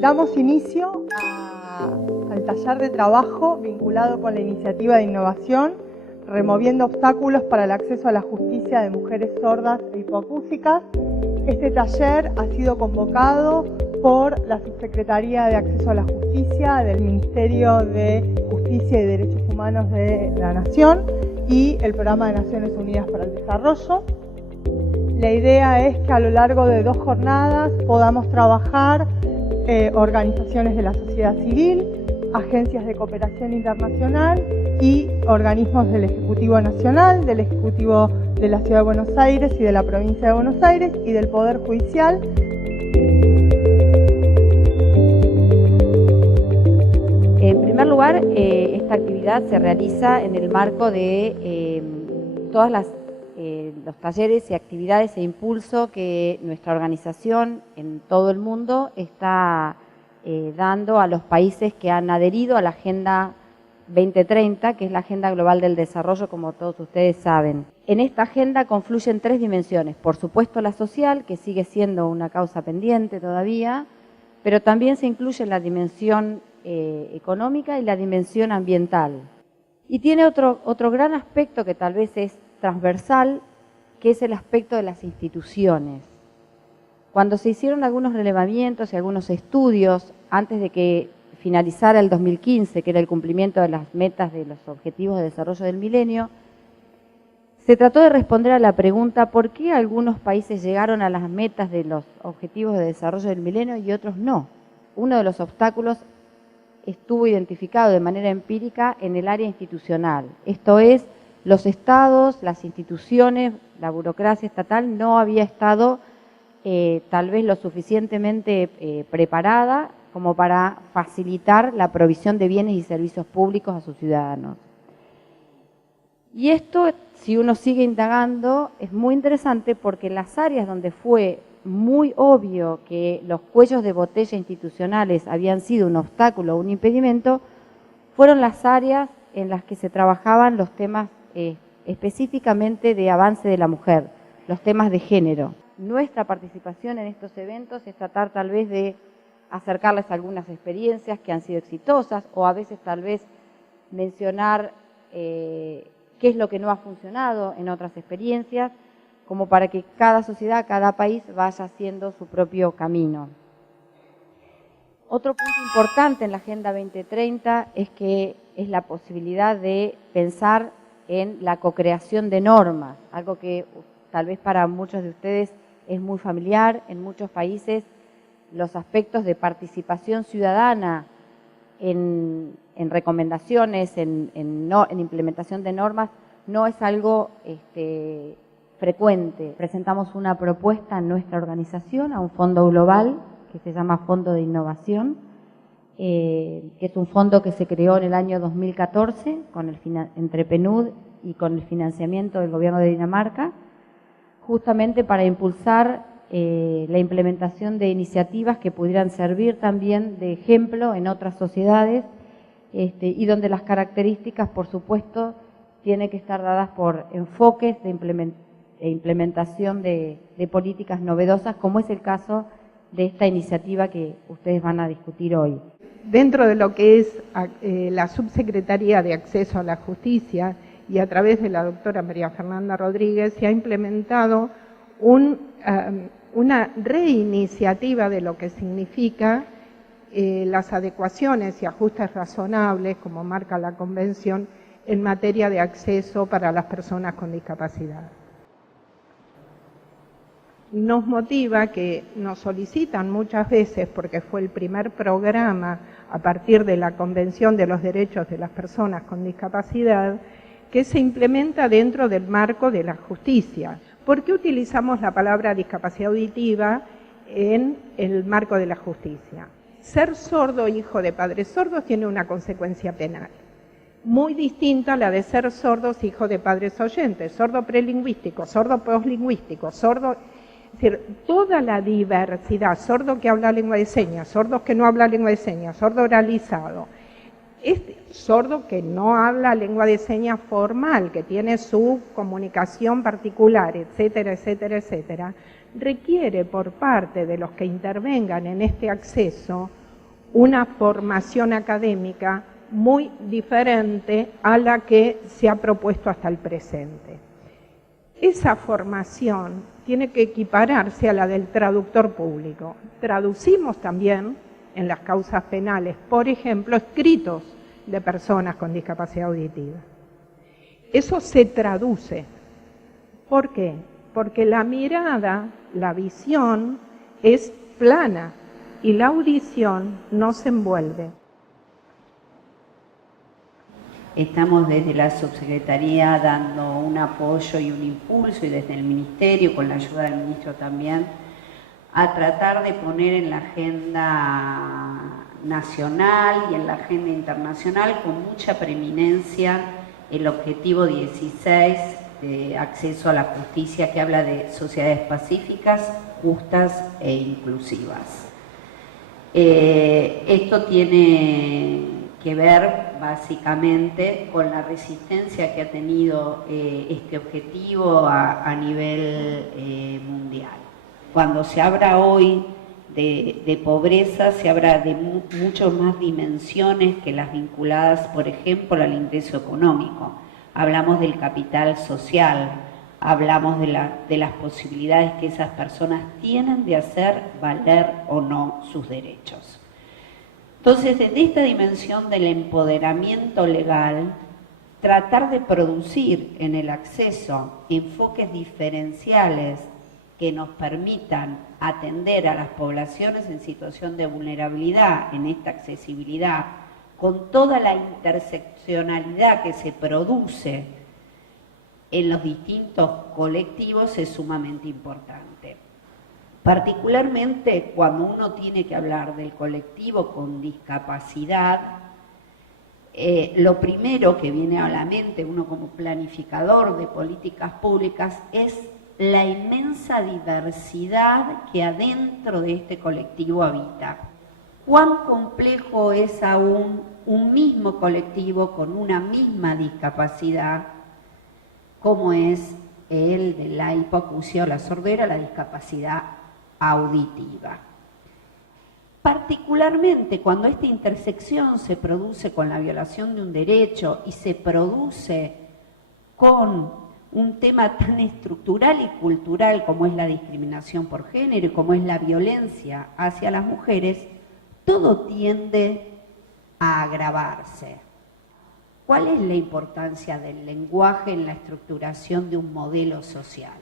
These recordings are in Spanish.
Damos inicio al taller de trabajo vinculado con la iniciativa de innovación, removiendo obstáculos para el acceso a la justicia de mujeres sordas e hipoacúsicas. Este taller ha sido convocado por la Subsecretaría de Acceso a la Justicia del Ministerio de Justicia y Derechos Humanos de la Nación y el Programa de Naciones Unidas para el Desarrollo. La idea es que a lo largo de 2 jornadas podamos trabajar organizaciones de la sociedad civil, agencias de cooperación internacional y organismos del Ejecutivo Nacional, del Ejecutivo de la Ciudad de Buenos Aires y de la Provincia de Buenos Aires y del Poder Judicial. En primer lugar, esta actividad se realiza en el marco de todos los talleres y actividades e impulso que nuestra organización en todo el mundo está dando a los países que han adherido a la Agenda 2030, que es la Agenda Global del Desarrollo, como todos ustedes saben. En esta agenda confluyen 3 dimensiones. Por supuesto, la social, que sigue siendo una causa pendiente todavía, pero también se incluye la dimensión económica y la dimensión ambiental. Y tiene otro gran aspecto que tal vez es transversal, que es el aspecto de las instituciones. Cuando se hicieron algunos relevamientos y algunos estudios antes de que finalizara el 2015, que era el cumplimiento de las metas de los Objetivos de Desarrollo del Milenio, se trató de responder a la pregunta ¿por qué algunos países llegaron a las metas de los Objetivos de Desarrollo del Milenio y otros no? Uno de los obstáculos estuvo identificado de manera empírica en el área institucional. Esto es, los estados, las instituciones, la burocracia estatal no había estado tal vez lo suficientemente preparada como para facilitar la provisión de bienes y servicios públicos a sus ciudadanos. Y esto, si uno sigue indagando, es muy interesante porque las áreas donde fue muy obvio que los cuellos de botella institucionales habían sido un obstáculo o un impedimento, fueron las áreas en las que se trabajaban los temas específicamente de avance de la mujer, los temas de género. Nuestra participación en estos eventos es tratar tal vez de acercarles algunas experiencias que han sido exitosas o a veces tal vez mencionar qué es lo que no ha funcionado en otras experiencias, como para que cada sociedad, cada país vaya haciendo su propio camino. Otro punto importante en la Agenda 2030 es que es la posibilidad de pensar en la cocreación de normas, algo que tal vez para muchos de ustedes es muy familiar. En muchos países los aspectos de participación ciudadana en recomendaciones, en implementación de normas, no es algo frecuente. Presentamos una propuesta en nuestra organización a un fondo global que se llama Fondo de Innovación, que es un fondo que se creó en el año 2014 entre PNUD y con el financiamiento del gobierno de Dinamarca, justamente para impulsar la implementación de iniciativas que pudieran servir también de ejemplo en otras sociedades y donde las características, por supuesto, tienen que estar dadas por enfoques de implementación de políticas novedosas, como es el caso de esta iniciativa que ustedes van a discutir hoy. Dentro de lo que es la Subsecretaría de Acceso a la Justicia y a través de la doctora María Fernanda Rodríguez se ha implementado una reiniciativa de lo que significa las adecuaciones y ajustes razonables, como marca la Convención, en materia de acceso para las personas con discapacidad. Nos motiva que nos solicitan muchas veces, porque fue el primer programa a partir de la Convención de los Derechos de las Personas con Discapacidad, que se implementa dentro del marco de la justicia. ¿Por qué utilizamos la palabra discapacidad auditiva en el marco de la justicia? Ser sordo, hijo de padres sordos, tiene una consecuencia penal muy distinta a la de ser sordos, hijo de padres oyentes, sordo prelingüístico, sordo poslingüístico, sordo... Es decir, toda la diversidad, sordo que habla lengua de señas, sordos que no habla lengua de señas, sordo oralizado, sordo que no habla lengua de señas formal, que tiene su comunicación particular, etcétera, etcétera, etcétera, requiere por parte de los que intervengan en este acceso una formación académica muy diferente a la que se ha propuesto hasta el presente. Esa formación tiene que equipararse a la del traductor público. Traducimos también en las causas penales, por ejemplo, escritos de personas con discapacidad auditiva. Eso se traduce. ¿Por qué? Porque la mirada, la visión es plana y la audición no se envuelve. Estamos desde la subsecretaría dando un apoyo y un impulso, y desde el ministerio, con la ayuda del ministro también, a tratar de poner en la agenda nacional y en la agenda internacional con mucha preeminencia el objetivo 16 de acceso a la justicia, que habla de sociedades pacíficas, justas e inclusivas. Esto tiene que ver básicamente con la resistencia que ha tenido este objetivo a nivel mundial. Cuando se habla hoy de pobreza, se habla de muchas más dimensiones que las vinculadas, por ejemplo, al ingreso económico. Hablamos del capital social, hablamos de las posibilidades que esas personas tienen de hacer valer o no sus derechos. Entonces, desde esta dimensión del empoderamiento legal, tratar de producir en el acceso enfoques diferenciales que nos permitan atender a las poblaciones en situación de vulnerabilidad en esta accesibilidad, con toda la interseccionalidad que se produce en los distintos colectivos, es sumamente importante. Particularmente cuando uno tiene que hablar del colectivo con discapacidad, lo primero que viene a la mente, uno como planificador de políticas públicas, es la inmensa diversidad que adentro de este colectivo habita. Cuán complejo es aún un mismo colectivo con una misma discapacidad, como es el de la hipoacusia o la sordera, la discapacidad auditiva. Particularmente cuando esta intersección se produce con la violación de un derecho y se produce con un tema tan estructural y cultural como es la discriminación por género y como es la violencia hacia las mujeres, todo tiende a agravarse. ¿Cuál es la importancia del lenguaje en la estructuración de un modelo social?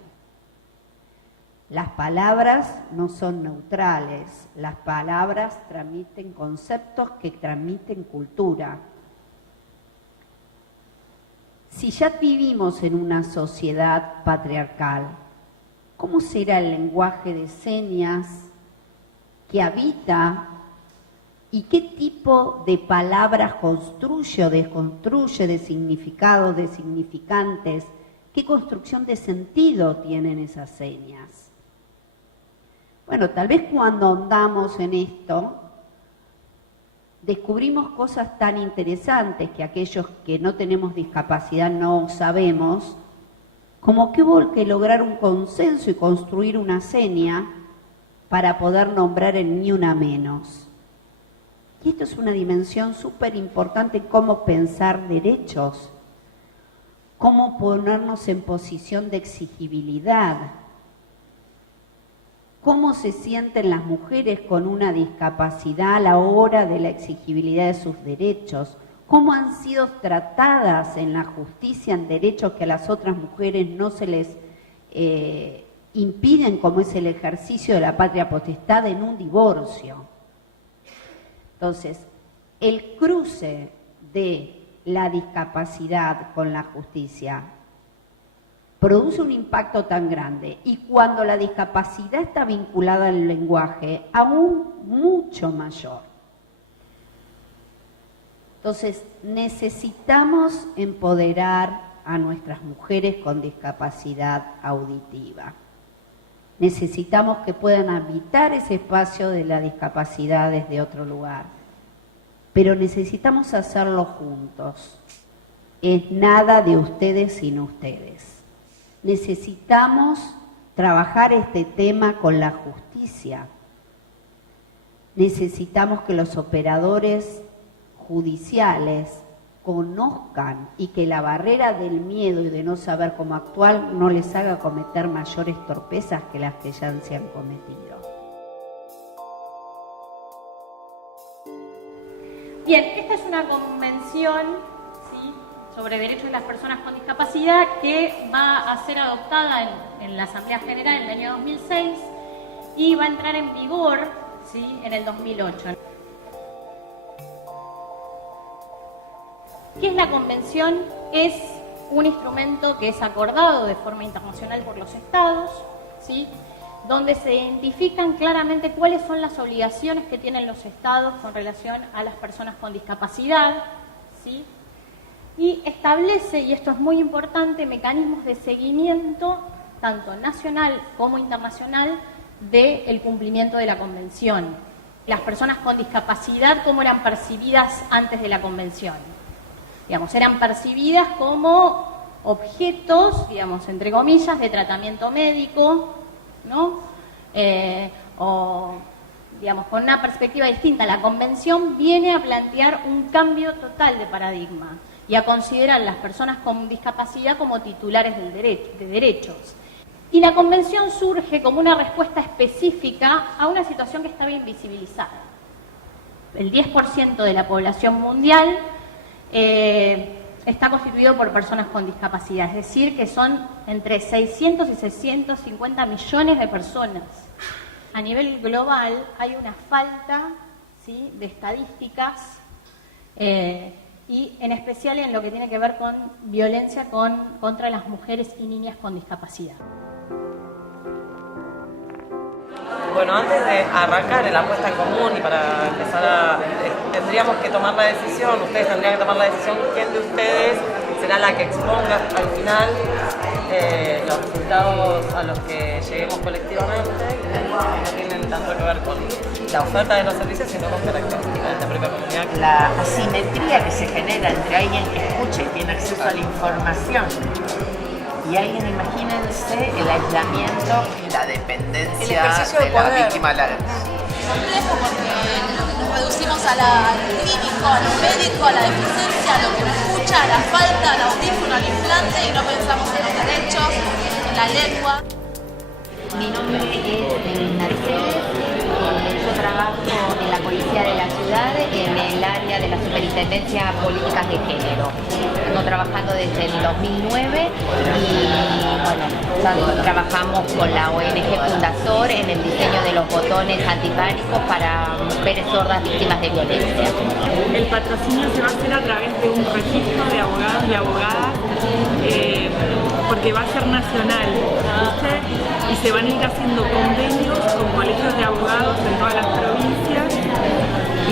Las palabras no son neutrales, las palabras transmiten conceptos que transmiten cultura. Si ya vivimos en una sociedad patriarcal, ¿cómo será el lenguaje de señas que habita y qué tipo de palabras construye o desconstruye, de significados, de significantes? ¿Qué construcción de sentido tienen esas señas? Bueno, tal vez cuando ahondamos en esto, descubrimos cosas tan interesantes que aquellos que no tenemos discapacidad no sabemos, como que hubo que lograr un consenso y construir una seña para poder nombrar el ni una menos. Y esto es una dimensión súper importante en cómo pensar derechos, cómo ponernos en posición de exigibilidad, cómo se sienten las mujeres con una discapacidad a la hora de la exigibilidad de sus derechos, cómo han sido tratadas en la justicia en derechos que a las otras mujeres no se les impiden, como es el ejercicio de la patria potestad en un divorcio. Entonces, el cruce de la discapacidad con la justicia produce un impacto tan grande, y cuando la discapacidad está vinculada al lenguaje, aún mucho mayor. Entonces, necesitamos empoderar a nuestras mujeres con discapacidad auditiva. Necesitamos que puedan habitar ese espacio de la discapacidad desde otro lugar, pero necesitamos hacerlo juntos. Es nada de ustedes sin ustedes. Necesitamos trabajar este tema con la justicia. necesitamos que los operadores judiciales conozcan y que la barrera del miedo y de no saber cómo actuar no les haga cometer mayores torpezas que las que ya se han cometido. Bien, esta es una convención, ¿sí?, sobre derechos de las personas con discapacidad que va a ser adoptada en la Asamblea General en el año 2006 y va a entrar en vigor, ¿sí?, en el 2008. ¿Qué es la convención? Es un instrumento que es acordado de forma internacional por los estados, ¿sí?, donde se identifican claramente cuáles son las obligaciones que tienen los estados con relación a las personas con discapacidad, ¿sí?, y establece, y esto es muy importante, mecanismos de seguimiento, tanto nacional como internacional, del cumplimiento de la convención. Las personas con discapacidad, ¿cómo eran percibidas antes de la convención? Digamos, eran percibidas como objetos, digamos, entre comillas, de tratamiento médico, ¿no? O, digamos, con una perspectiva distinta. La convención viene a plantear un cambio total de paradigma y a considerar a las personas con discapacidad como titulares de derechos. Y la convención surge como una respuesta específica a una situación que estaba invisibilizada. El 10% de la población mundial está constituido por personas con discapacidad, es decir, que son entre 600 y 650 millones de personas. A nivel global hay una falta, ¿sí?, de estadísticas y en especial en lo que tiene que ver con violencia contra las mujeres y niñas con discapacidad. Bueno, antes de arrancar en la puesta en común y para empezar tendríamos que tomar la decisión, ustedes tendrían que tomar la decisión quién de ustedes será la que exponga al final los resultados a los que lleguemos colectivamente, que no tienen tanto que ver con la oferta de los servicios, sino con características de esta propia comunidad. La asimetría que se genera entre alguien que escucha y tiene acceso a la información y alguien, imagínense, el aislamiento, la dependencia de la víctima. Complejo porque nos reducimos al clínico, a lo médico, a la deficiencia, a lo que no escucha, a la falta, al audífono, al implante y no pensamos en los derechos, en la lengua. Mi nombre es Mercedes, yo trabajo en la Policía de la Ciudad, en el área de la Superintendencia Políticas de Género. Vengo trabajando desde el 2009 y bueno, trabajamos con la ONG Fundasor en el diseño de los botones antipánicos para mujeres sordas víctimas de violencia. El patrocinio se va a hacer a través de un registro de abogados y abogadas porque va a ser nacional, ¿viste? Y se van a ir haciendo convenios con colegios de abogados en todas las provincias.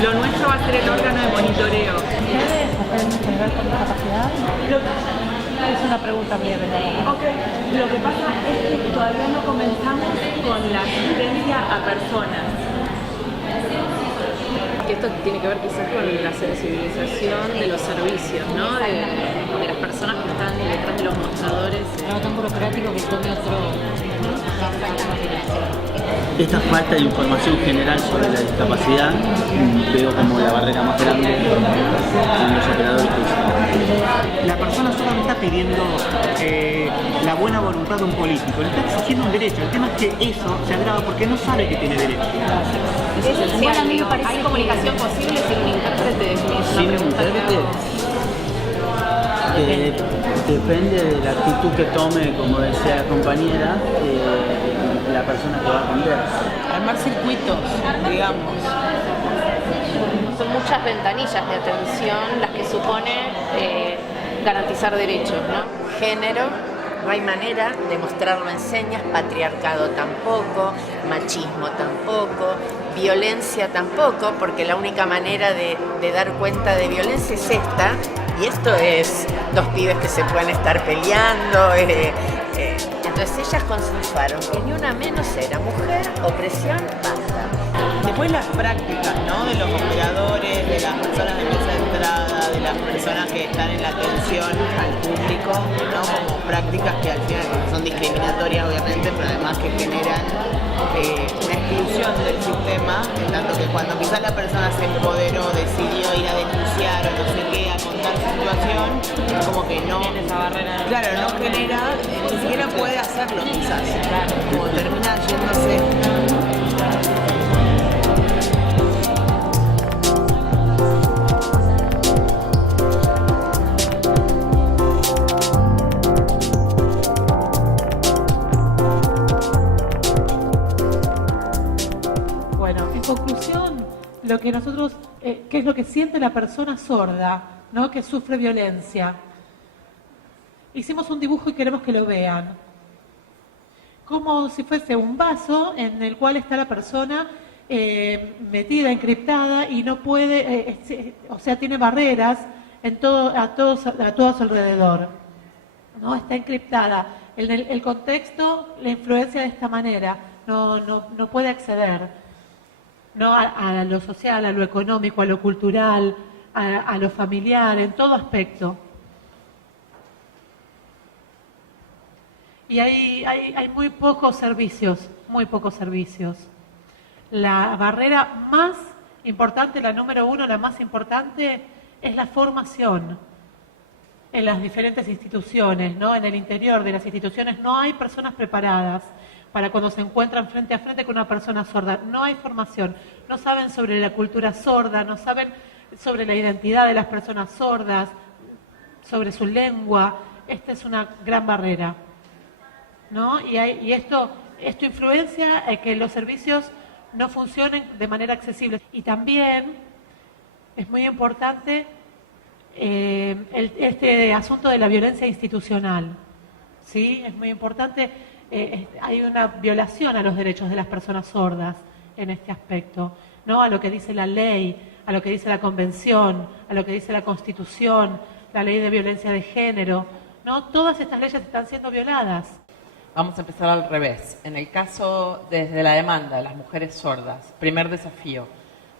Lo nuestro va a ser el órgano de monitoreo. ¿Ustedes mujeres en general con discapacidad? Es una pregunta breve. Okay. Lo que pasa es que todavía no comenzamos con la asistencia a personas. Que esto tiene que ver quizás con la sensibilización de los servicios, ¿no? De las personas que están detrás de los mostradores. Algo tan burocrático que come otro. Esta falta de información general sobre la discapacidad veo como la barrera más grande en los operadores judiciales. La persona solo me está pidiendo la buena voluntad de un político, le está exigiendo un derecho. El tema es que eso se agrava porque no sabe que tiene derecho. Bueno, a mí me parece ¿hay comunicación posible sin un intérprete? Sin un intérprete. Depende de la actitud que tome, como decía la compañera, la persona que va a atender. Armar circuitos, digamos. Son muchas ventanillas de atención las que supone garantizar derechos, ¿no? Género, no hay manera de mostrarlo en señas, patriarcado tampoco, machismo tampoco, violencia tampoco, porque la única manera de dar cuenta de violencia es esta, y esto es dos pibes que se pueden estar peleando. Entonces ellas consensuaron que ni una menos era mujer, opresión, basta. Después las prácticas, ¿no? De los operadores, de las personas de mesa de entrada, de las personas que están en la atención al público, ¿no? Como prácticas que al final son discriminatorias obviamente, pero además que generan una exclusión del sistema, en tanto que cuando quizás la persona se empoderó, decidió ir a denunciar o no sé qué, a contar su situación, como que no, esa barrera, claro, no genera, ni siquiera puede hacerlo quizás, como termina yéndose. En conclusión, lo que nosotros, ¿qué es lo que siente la persona sorda, ¿no? Que sufre violencia? Hicimos un dibujo y queremos que lo vean. Como si fuese un vaso en el cual está la persona metida, encriptada y no puede, o sea, tiene barreras a todos a su alrededor, ¿no? Está encriptada. El contexto la influencia de esta manera, no puede acceder. ¿No? A lo social, a lo económico, a lo cultural, a lo familiar, en todo aspecto. Y hay muy pocos servicios, muy pocos servicios. La barrera más importante, la número uno, la más importante, es la formación en las diferentes instituciones, ¿no? En el interior de las instituciones no hay personas preparadas para cuando se encuentran frente a frente con una persona sorda. No hay formación, no saben sobre la cultura sorda, no saben sobre la identidad de las personas sordas, sobre su lengua. Esta es una gran barrera, ¿no? Y esto influencia en que los servicios no funcionen de manera accesible. Y también es muy importante este asunto de la violencia institucional, ¿sí? Es muy importante. Hay una violación a los derechos de las personas sordas en este aspecto, ¿no? A lo que dice la ley, a lo que dice la Convención, a lo que dice la Constitución, la Ley de Violencia de Género, ¿no? Todas estas leyes están siendo violadas. Vamos a empezar al revés. En el caso desde la demanda de las mujeres sordas, primer desafío,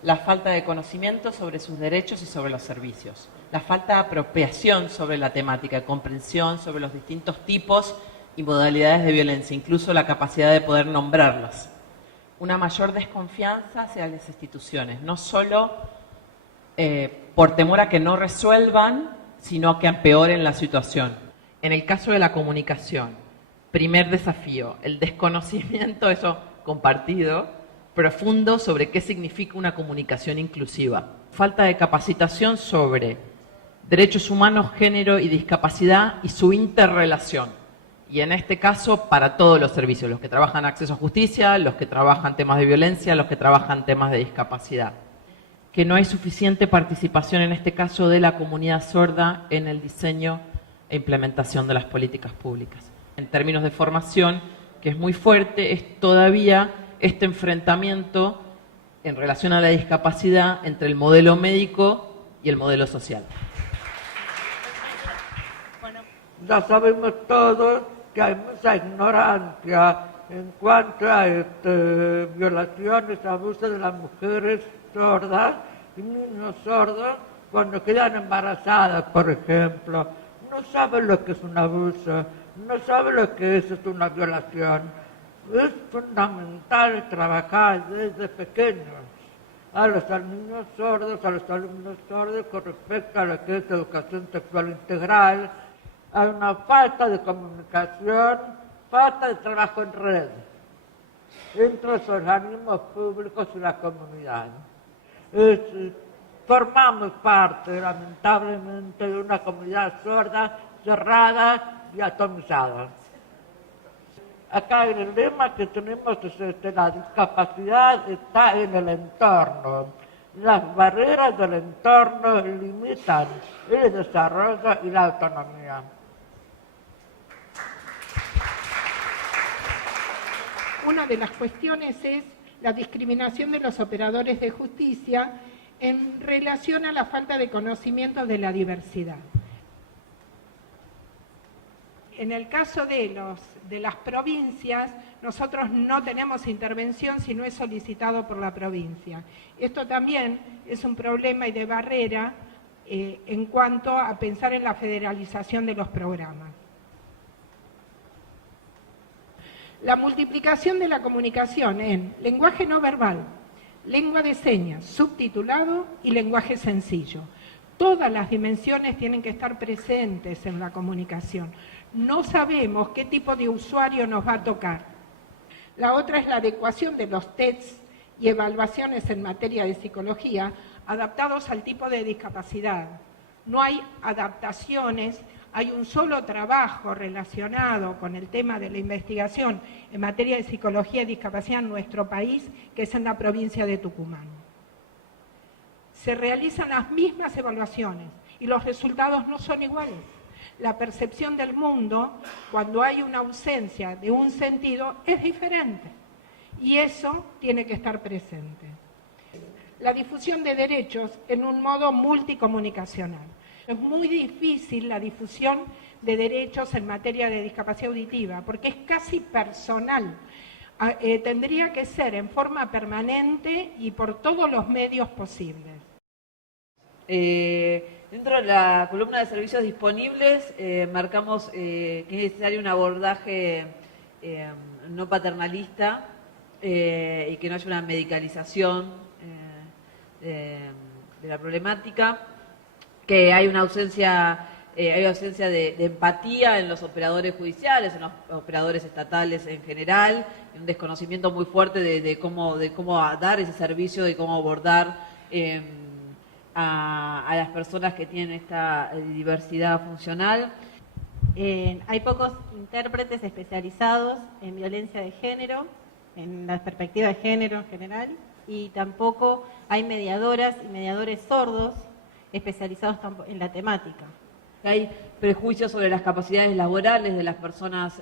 la falta de conocimiento sobre sus derechos y sobre los servicios, la falta de apropiación sobre la temática, comprensión sobre los distintos tipos y modalidades de violencia, incluso la capacidad de poder nombrarlas. Una mayor desconfianza hacia las instituciones, no solo por temor a que no resuelvan, sino que empeoren la situación. En el caso de la comunicación, primer desafío, el desconocimiento, eso compartido, profundo sobre qué significa una comunicación inclusiva. Falta de capacitación sobre derechos humanos, género y discapacidad y su interrelación. Y en este caso, para todos los servicios, los que trabajan acceso a justicia, los que trabajan temas de violencia, los que trabajan temas de discapacidad. Que no hay suficiente participación, en este caso, de la comunidad sorda en el diseño e implementación de las políticas públicas. En términos de formación, que es muy fuerte, es todavía este enfrentamiento en relación a la discapacidad entre el modelo médico y el modelo social. Ya sabemos todos que hay mucha ignorancia en cuanto a violaciones, abusos de las mujeres sordas y niños sordos cuando quedan embarazadas, por ejemplo. No saben lo que es un abuso, no saben lo que es una violación. Es fundamental trabajar desde pequeños a los niños sordos, a los alumnos sordos con respecto a lo que es educación sexual integral. Hay una falta de comunicación, falta de trabajo en red entre los organismos públicos y la comunidad. Formamos parte, lamentablemente, de una comunidad sorda, cerrada y atomizada. Acá el dilema que tenemos es la discapacidad está en el entorno. Las barreras del entorno limitan el desarrollo y la autonomía. Una de las cuestiones es la discriminación de los operadores de justicia en relación a la falta de conocimiento de la diversidad. En el caso de las provincias, nosotros no tenemos intervención si no es solicitado por la provincia. Esto también es un problema y de barrera en cuanto a pensar en la federalización de los programas. La multiplicación de la comunicación en lenguaje no verbal, lengua de señas, subtitulado y lenguaje sencillo. Todas las dimensiones tienen que estar presentes en la comunicación. No sabemos qué tipo de usuario nos va a tocar. La otra es la adecuación de los tests y evaluaciones en materia de psicología adaptados al tipo de discapacidad. No hay adaptaciones, hay un solo trabajo relacionado con el tema de la investigación en materia de psicología y discapacidad en nuestro país, que es en la provincia de Tucumán. Se realizan las mismas evaluaciones y los resultados no son iguales. La percepción del mundo, cuando hay una ausencia de un sentido, es diferente. Y eso tiene que estar presente. La difusión de derechos en un modo multicomunicacional. Es muy difícil la difusión de derechos en materia de discapacidad auditiva, porque es casi personal. Tendría que ser en forma permanente y por todos los medios posibles. Dentro de la columna de servicios disponibles marcamos que es necesario un abordaje no paternalista y que no haya una medicalización de la problemática, que hay una ausencia de empatía en los operadores judiciales, en los operadores estatales en general, y un desconocimiento muy fuerte de cómo dar ese servicio, de cómo abordar a las personas que tienen esta diversidad funcional. Hay pocos intérpretes especializados en violencia de género, en la perspectiva de género en general, y tampoco hay mediadoras y mediadores sordos especializados en la temática. Hay prejuicios sobre las capacidades laborales de las personas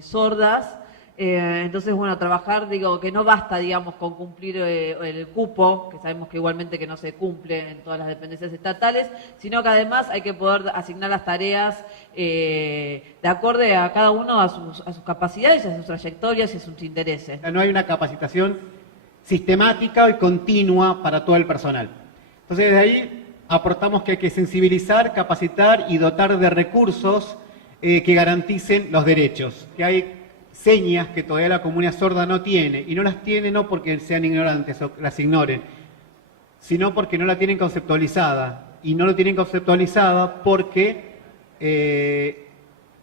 sordas. Entonces, bueno, trabajar, que no basta, digamos, con cumplir el cupo, que sabemos que igualmente que no se cumple en todas las dependencias estatales, sino que además hay que poder asignar las tareas de acorde a cada uno a sus capacidades, a sus trayectorias y a sus intereses. No hay una capacitación sistemática y continua para todo el personal. Entonces, desde ahí aportamos que hay que sensibilizar, capacitar y dotar de recursos que garanticen los derechos, que hay señas que todavía la comunidad sorda no tiene, y no las tiene no porque sean ignorantes o las ignoren, sino porque no la tienen conceptualizada, y no lo tienen conceptualizada porque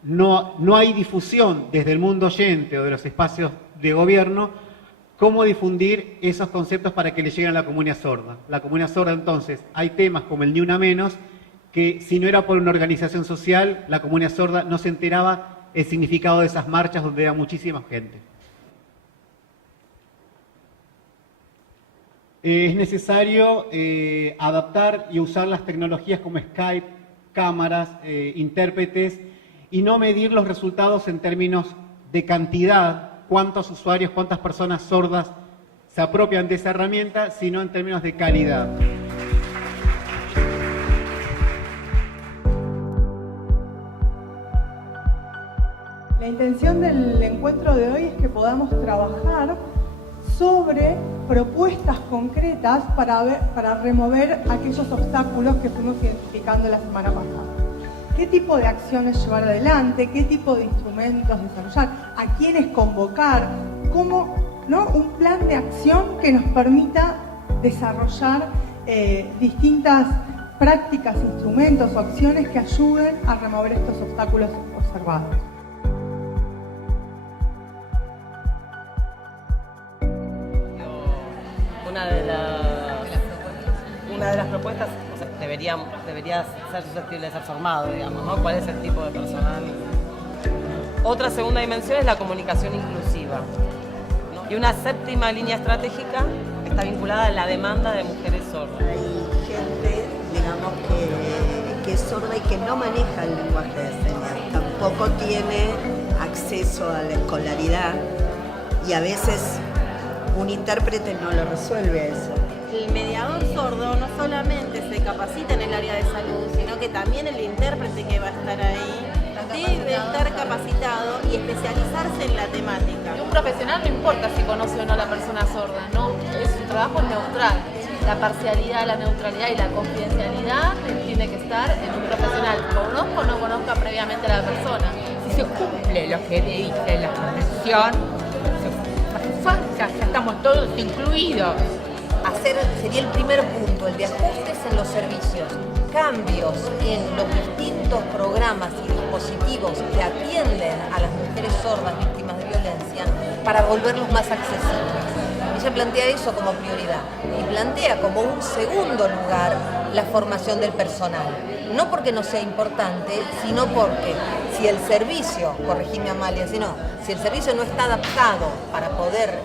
no hay difusión desde el mundo oyente o de los espacios de gobierno, cómo difundir esos conceptos para que le lleguen a la comunidad sorda. La comunidad sorda, entonces, hay temas como el Ni Una Menos, que si no era por una organización social, la comunidad sorda no se enteraba el significado de esas marchas donde era muchísima gente. Es necesario adaptar y usar las tecnologías como Skype, cámaras, intérpretes, y no medir los resultados en términos de cantidad, cuántos usuarios, cuántas personas sordas se apropian de esa herramienta, sino en términos de calidad. La intención del encuentro de hoy es que podamos trabajar sobre propuestas concretas para remover aquellos obstáculos que fuimos identificando la semana pasada. ¿Qué tipo de acciones llevar adelante? ¿Qué tipo de instrumentos desarrollar? ¿A quiénes convocar? ¿Cómo, no? Un plan de acción que nos permita desarrollar distintas prácticas, instrumentos o acciones que ayuden a remover estos obstáculos observados. Una de las propuestas, o sea, debería ser susceptible de ser formado, digamos, ¿no? ¿Cuál es el tipo de personal? Otra segunda dimensión es la comunicación inclusiva, ¿no? Y una séptima línea estratégica está vinculada a la demanda de mujeres sordas. Hay gente, digamos, que es sorda y que no maneja el lenguaje de señas, tampoco tiene acceso a la escolaridad y a veces un intérprete no lo resuelve eso. El mediador sordo no solamente se capacita en el área de salud, sino que también el intérprete que va a estar ahí debe estar capacitado y especializarse en la temática. Un profesional no importa si conoce o no a la persona sorda, no, es un trabajo neutral. La parcialidad, la neutralidad y la confidencialidad tiene que estar en un profesional, conozca o no conozca previamente a la persona. Si se cumple lo que dice la convención, ya estamos todos incluidos. Sería el primer punto, el de ajustes en los servicios, cambios en los distintos programas y dispositivos que atienden a las mujeres sordas víctimas de violencia para volverlos más accesibles. Ella plantea eso como prioridad y plantea como un segundo lugar la formación del personal. No porque no sea importante, sino porque si el servicio, corregime Amalia, si el servicio no está adaptado para poder,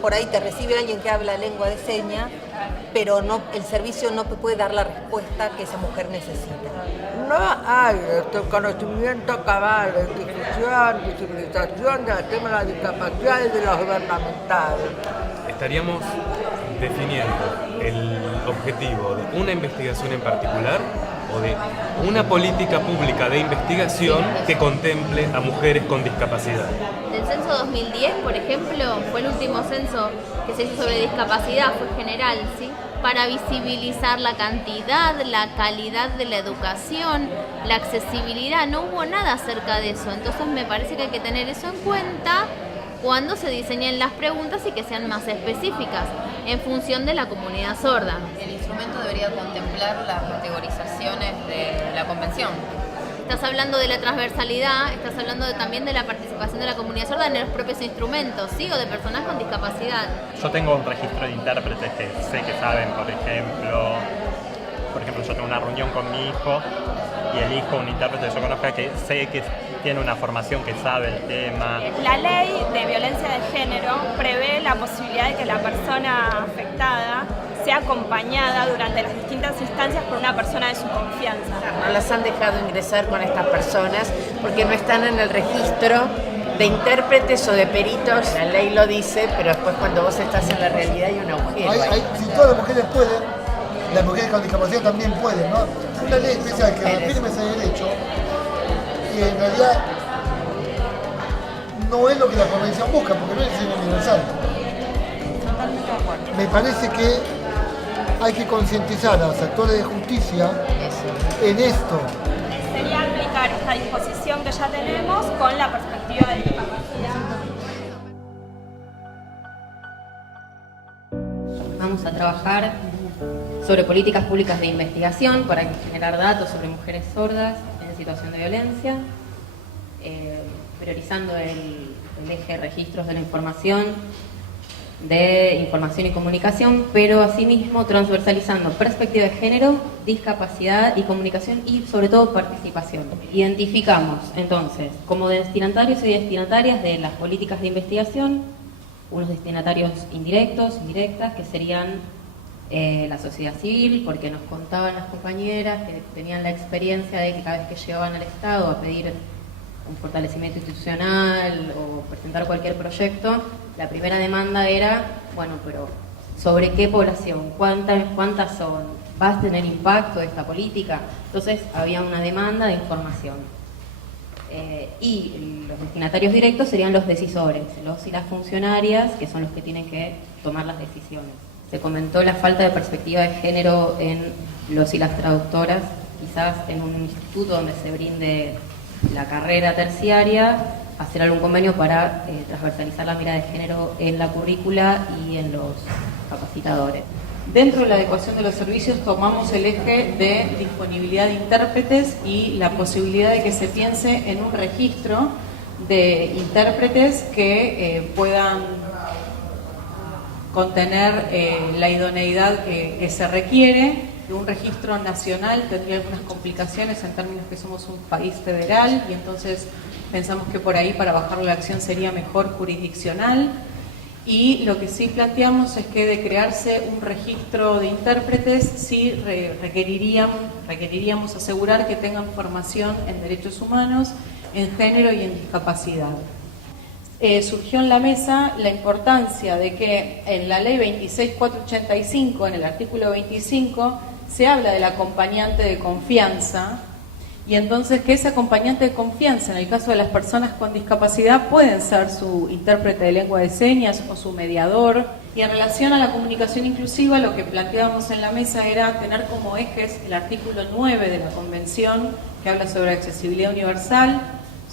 por ahí te recibe alguien que habla lengua de señas, pero el servicio no puede dar la respuesta que esa mujer necesita. No hay conocimiento cabal, difusión, visibilización del tema de la discapacidad y de los gubernamentales. Estaríamos definiendo el objetivo de una investigación en particular o de una política pública de investigación que contemple a mujeres con discapacidad. El censo 2010, por ejemplo, fue el último censo que se hizo sobre discapacidad, fue general, ¿sí? Para visibilizar la cantidad, la calidad de la educación, la accesibilidad, no hubo nada acerca de eso. Entonces me parece que hay que tener eso en cuenta cuando se diseñen las preguntas y que sean más específicas en función de la comunidad sorda. El instrumento debería contemplar las categorizaciones de la convención. Estás hablando de la transversalidad, estás hablando también de la participación de la comunidad sorda en los propios instrumentos, ¿sí? O de personas con discapacidad. Yo tengo un registro de intérpretes que sé que saben, por ejemplo, yo tengo una reunión con mi hijo y elijo un intérprete que yo conozca que sé que tiene una formación, que sabe el tema. La ley de violencia de género prevé la posibilidad de que la persona afectada sea acompañada durante las distintas instancias por una persona de su confianza. No las han dejado ingresar con estas personas porque no están en el registro de intérpretes o de peritos. La ley lo dice, pero después cuando vos estás en la realidad hay un agujero. Si todas las mujeres pueden, las mujeres con discapacidad también pueden, ¿no? Una ley especial que afirme ese derecho y en realidad no es lo que la convención busca, porque no es el diseño universal. Me parece que hay que concientizar a los actores de justicia en esto. Sería aplicar esta disposición que ya tenemos con la perspectiva de discapacidad. Vamos a trabajar sobre políticas públicas de investigación para generar datos sobre mujeres sordas en situación de violencia, priorizando el eje de registros de la información y comunicación, pero asimismo transversalizando perspectiva de género, discapacidad y comunicación y sobre todo participación. Identificamos entonces como destinatarios y destinatarias de las políticas de investigación unos destinatarios indirectos, indirectas, que serían la sociedad civil, porque nos contaban las compañeras que tenían la experiencia de que cada vez que llegaban al Estado a pedir un fortalecimiento institucional o presentar cualquier proyecto, la primera demanda era, bueno, pero ¿sobre qué población? ¿Cuántas son? ¿Va a tener impacto esta política? Entonces había una demanda de información. Y los destinatarios directos serían los decisores, los y las funcionarias, que son los que tienen que tomar las decisiones. Se comentó la falta de perspectiva de género en los y las traductoras, quizás en un instituto donde se brinde la carrera terciaria, hacer algún convenio para transversalizar la mirada de género en la currícula y en los capacitadores. Dentro de la adecuación de los servicios tomamos el eje de disponibilidad de intérpretes y la posibilidad de que se piense en un registro de intérpretes que puedan contener la idoneidad que se requiere. Un registro nacional tendría algunas complicaciones en términos que somos un país federal y entonces pensamos que por ahí para bajar la acción sería mejor jurisdiccional. Y lo que sí planteamos es que de crearse un registro de intérpretes sí requeriríamos asegurar que tengan formación en derechos humanos, en género y en discapacidad. Surgió en la mesa la importancia de que en la ley 26485, en el artículo 25, se habla del acompañante de confianza, y entonces que ese acompañante de confianza, en el caso de las personas con discapacidad, pueden ser su intérprete de lengua de señas o su mediador. Y en relación a la comunicación inclusiva, lo que planteábamos en la mesa era tener como ejes el artículo 9 de la Convención, que habla sobre accesibilidad universal,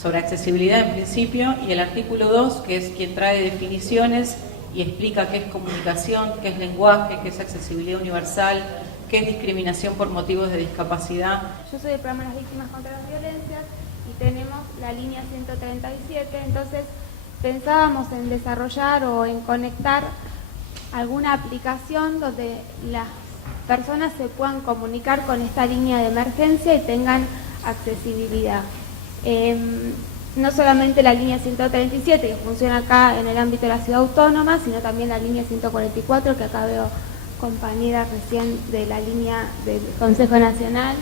sobre accesibilidad en principio, y el artículo 2, que es quien trae definiciones y explica qué es comunicación, qué es lenguaje, qué es accesibilidad universal, qué es discriminación por motivos de discapacidad. Yo soy del programa Las Víctimas contra las Violencias y tenemos la línea 137, entonces pensábamos en desarrollar o en conectar alguna aplicación donde las personas se puedan comunicar con esta línea de emergencia y tengan accesibilidad. No solamente la línea 137 que funciona acá en el ámbito de la ciudad autónoma, sino también la línea 144 que acá veo compañera recién de la línea del Consejo Nacional,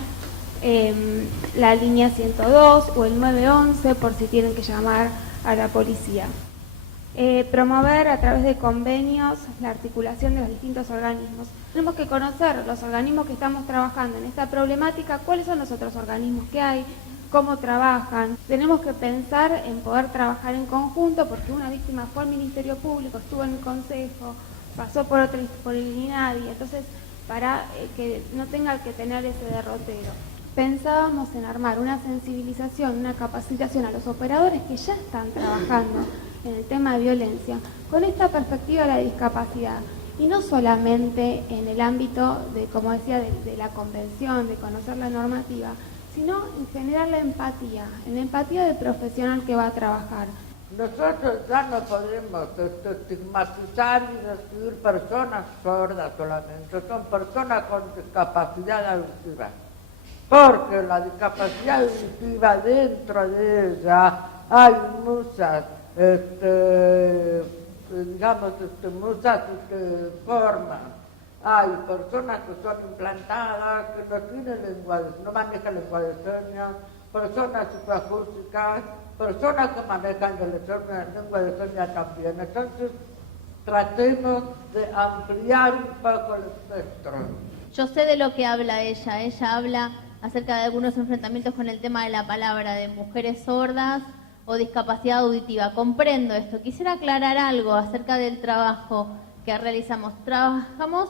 la línea 102 o el 911 por si tienen que llamar a la policía. Promover a través de convenios la articulación de los distintos organismos. Tenemos que conocer los organismos que estamos trabajando en esta problemática, cuáles son los otros organismos que hay, cómo trabajan. Tenemos que pensar en poder trabajar en conjunto porque una víctima fue al Ministerio Público, estuvo en el Consejo, pasó por el INADI, entonces para que no tenga que tener ese derrotero. Pensábamos en armar una sensibilización, una capacitación a los operadores que ya están trabajando en el tema de violencia con esta perspectiva de la discapacidad y no solamente en el ámbito de, como decía, de la convención, de conocer la normativa, sino en generar la empatía del profesional que va a trabajar. Nosotros ya no podemos estigmatizar y decir personas sordas solamente, son personas con discapacidad auditiva, porque la discapacidad auditiva dentro de ella hay muchas, muchas formas. Hay personas que son implantadas, que no tienen lengua, no manejan lengua de señas, personas psicoacústicas, personas que manejan lengua de señas también. Entonces, tratemos de ampliar un poco el espectro. Yo sé de lo que habla ella. Ella habla acerca de algunos enfrentamientos con el tema de la palabra de mujeres sordas o discapacidad auditiva. Comprendo esto. Quisiera aclarar algo acerca del trabajo que realizamos. Trabajamos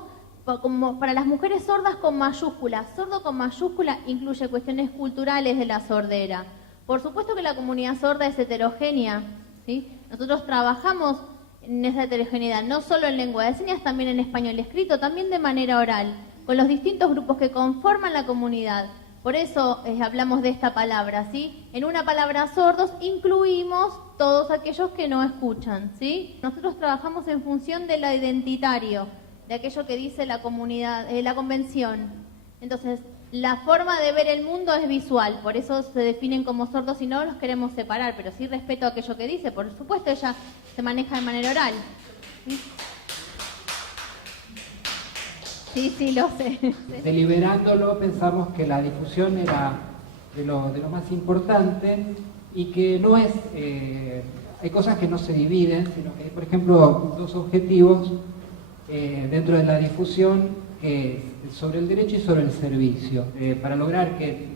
como para las mujeres sordas con mayúscula. Sordo con mayúscula incluye cuestiones culturales de la sordera. Por supuesto que la comunidad sorda es heterogénea, ¿sí? Nosotros trabajamos en esa heterogeneidad, no solo en lengua de señas, también en español escrito, también de manera oral, con los distintos grupos que conforman la comunidad. Por eso hablamos de esta palabra, ¿sí? En una palabra sordos incluimos todos aquellos que no escuchan, ¿sí? Nosotros trabajamos en función de lo identitario, de aquello que dice la comunidad, la convención. Entonces, la forma de ver el mundo es visual, por eso se definen como sordos y no los queremos separar, pero sí respeto aquello que dice. Por supuesto, ella se maneja de manera oral. Sí, lo sé. Deliberándolo, pensamos que la difusión era de lo más importante y que no es... hay cosas que no se dividen, sino que hay, por ejemplo, dos objetivos dentro de la difusión, que es sobre el derecho y sobre el servicio, para lograr que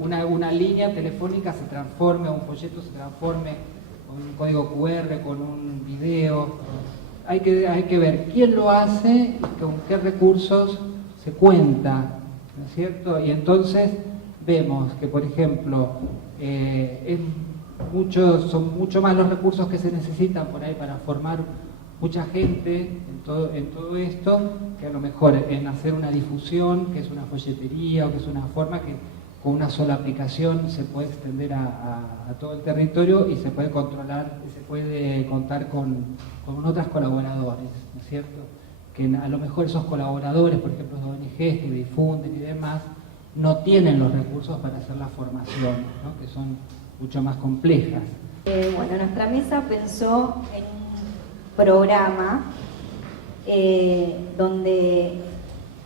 una línea telefónica se transforme, un folleto se transforme con un código QR, con un video. Hay que ver quién lo hace y con qué recursos se cuenta, ¿no es cierto? Y entonces vemos que, por ejemplo, son mucho más los recursos que se necesitan por ahí para formar mucha gente en todo esto, que a lo mejor en hacer una difusión, que es una folletería o que es una forma que con una sola aplicación se puede extender a todo el territorio y se puede controlar, y se puede contar con otros colaboradores, ¿no es cierto? Que a lo mejor esos colaboradores, por ejemplo, de ONGs que difunden y demás, no tienen los recursos para hacer la formación, ¿no? Que son mucho más complejas. Nuestra mesa pensó en un programa donde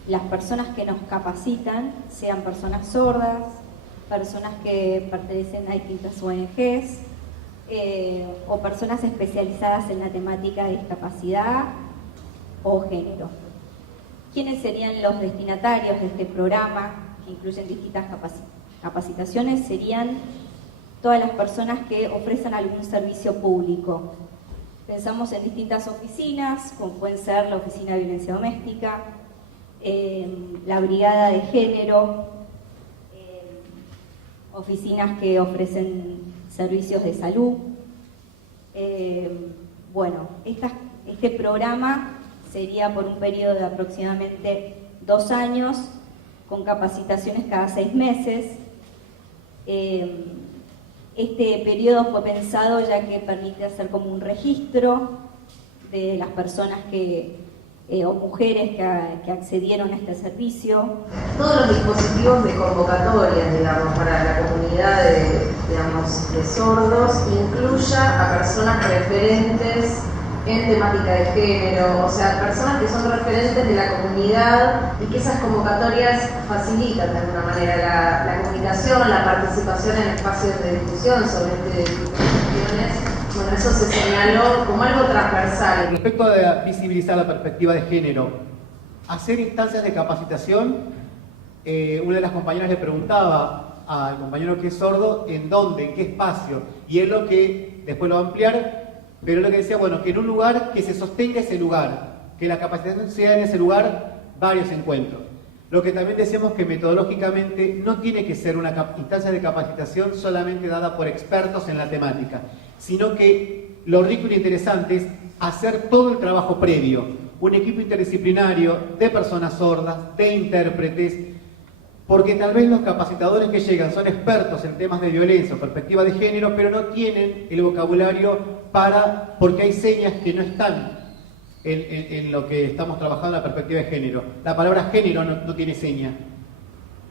las personas que nos capacitan sean personas sordas, personas que pertenecen a distintas ONGs o personas especializadas en la temática de discapacidad o género. ¿Quiénes serían los destinatarios de este programa, que incluyen distintas capacitaciones? Serían todas las personas que ofrecen algún servicio público. Pensamos en distintas oficinas, como pueden ser la Oficina de Violencia Doméstica, la Brigada de Género, oficinas que ofrecen servicios de salud. Bueno, este programa sería por un periodo de aproximadamente 2 años, con capacitaciones cada 6 meses. Este periodo fue pensado ya que permite hacer como un registro de las personas o mujeres que accedieron a este servicio. Todos los dispositivos de convocatoria, digamos, para la comunidad de sordos, incluya a personas referentes en temática de género, o sea, personas que son referentes de la comunidad y que esas convocatorias facilitan de alguna manera la comunicación, la participación en espacios de discusión sobre este tipo de cuestiones. Bueno, eso se señaló como algo transversal. Respecto a visibilizar la perspectiva de género, hacer instancias de capacitación, una de las compañeras le preguntaba al compañero que es sordo en dónde, en qué espacio, y es lo que después lo va a ampliar. Pero lo que decía, bueno, que en un lugar que se sostenga ese lugar, que la capacitación sea en ese lugar varios encuentros. Lo que también decíamos que metodológicamente no tiene que ser una instancia de capacitación solamente dada por expertos en la temática, sino que lo rico y interesante es hacer todo el trabajo previo, un equipo interdisciplinario de personas sordas, de intérpretes, porque tal vez los capacitadores que llegan son expertos en temas de violencia o perspectiva de género, pero no tienen el vocabulario porque hay señas que no están en lo que estamos trabajando en la perspectiva de género. La palabra género no tiene seña.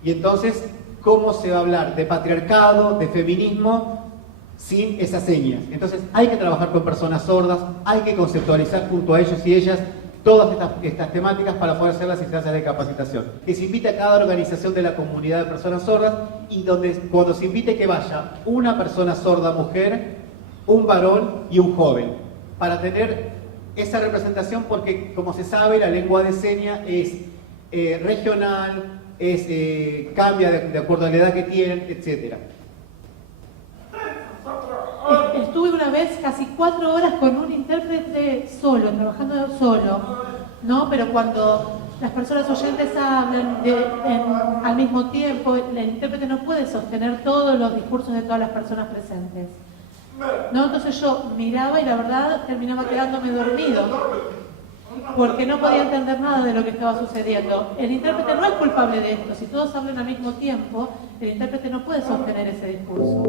Y entonces, ¿cómo se va a hablar de patriarcado, de feminismo, sin esas señas? Entonces, hay que trabajar con personas sordas, hay que conceptualizar junto a ellos y ellas todas estas temáticas para poder hacer las instancias de capacitación. Que se invite a cada organización de la comunidad de personas sordas y cuando se invite que vaya una persona sorda mujer, un varón y un joven, para tener esa representación, porque como se sabe la lengua de señas es regional, cambia de acuerdo a la edad que tienen, etc. Estuve una vez casi 4 horas con un intérprete solo, trabajando solo, ¿no? Pero cuando las personas oyentes hablan al mismo tiempo, el intérprete no puede sostener todos los discursos de todas las personas presentes, ¿no? Entonces yo miraba y la verdad terminaba quedándome dormido, porque no podía entender nada de lo que estaba sucediendo. El intérprete no es culpable de esto, si todos hablan al mismo tiempo, el intérprete no puede sostener ese discurso.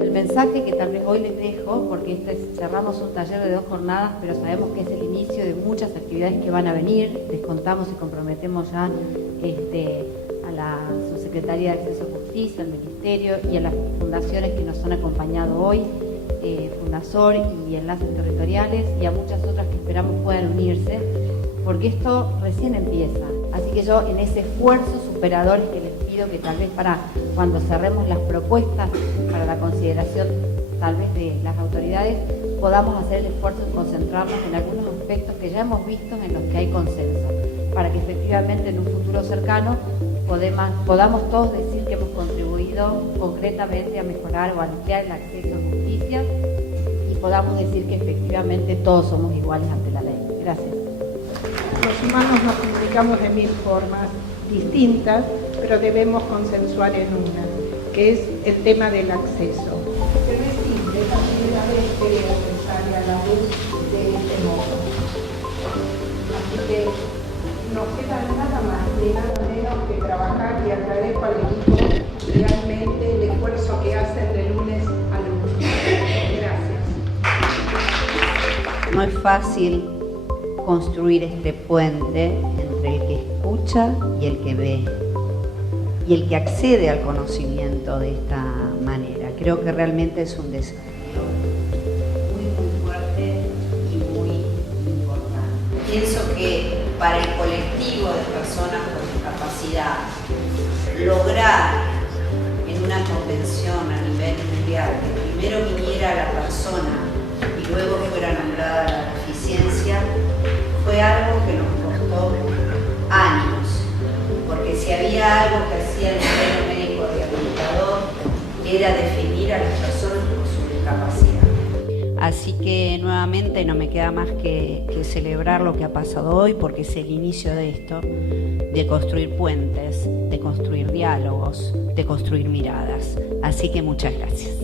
El mensaje que tal vez hoy les dejo, porque cerramos un taller de 2 jornadas, pero sabemos que es el inicio de muchas actividades que van a venir. Les contamos y comprometemos ya a la Subsecretaría de Acceso a Justicia, al Ministerio y a las fundaciones que nos han acompañado hoy, Fundasor y Enlaces Territoriales, y a muchas otras que esperamos puedan unirse, porque esto recién empieza. Así que yo, en ese esfuerzo superador, que les pido que tal vez para cuando cerremos las propuestas para la consideración tal vez de las autoridades, podamos hacer el esfuerzo de concentrarnos en algunos aspectos que ya hemos visto en los que hay consenso, para que efectivamente en un futuro cercano podamos todos decir que hemos contribuido concretamente a mejorar o a ampliar el acceso a justicia y podamos decir que efectivamente todos somos iguales ante la ley. Gracias. Los humanos nos comunicamos de 1000 formas distintas, pero debemos consensuar en una, que es el tema del acceso. Pero es simple, es la primera vez que sale a la luz de este modo. Así que no queda nada más ni nada menos que trabajar, y agradezco al equipo realmente el esfuerzo que hacen de lunes a lunes. Gracias. No es fácil construir este puente entre el que escucha y el que ve, y el que accede al conocimiento de esta manera. Creo que realmente es un desafío muy fuerte y muy importante. Pienso que para el colectivo de personas con discapacidad, lograr en una convención a nivel mundial que primero viniera la persona y luego fuera nombrada la deficiencia, fue algo que nos costó años, porque si había algo que hacía el modelo médico rehabilitador era definir a las personas con su discapacidad. Así que nuevamente no me queda más que celebrar lo que ha pasado hoy, porque es el inicio de esto, de construir puentes, de construir diálogos, de construir miradas. Así que muchas gracias.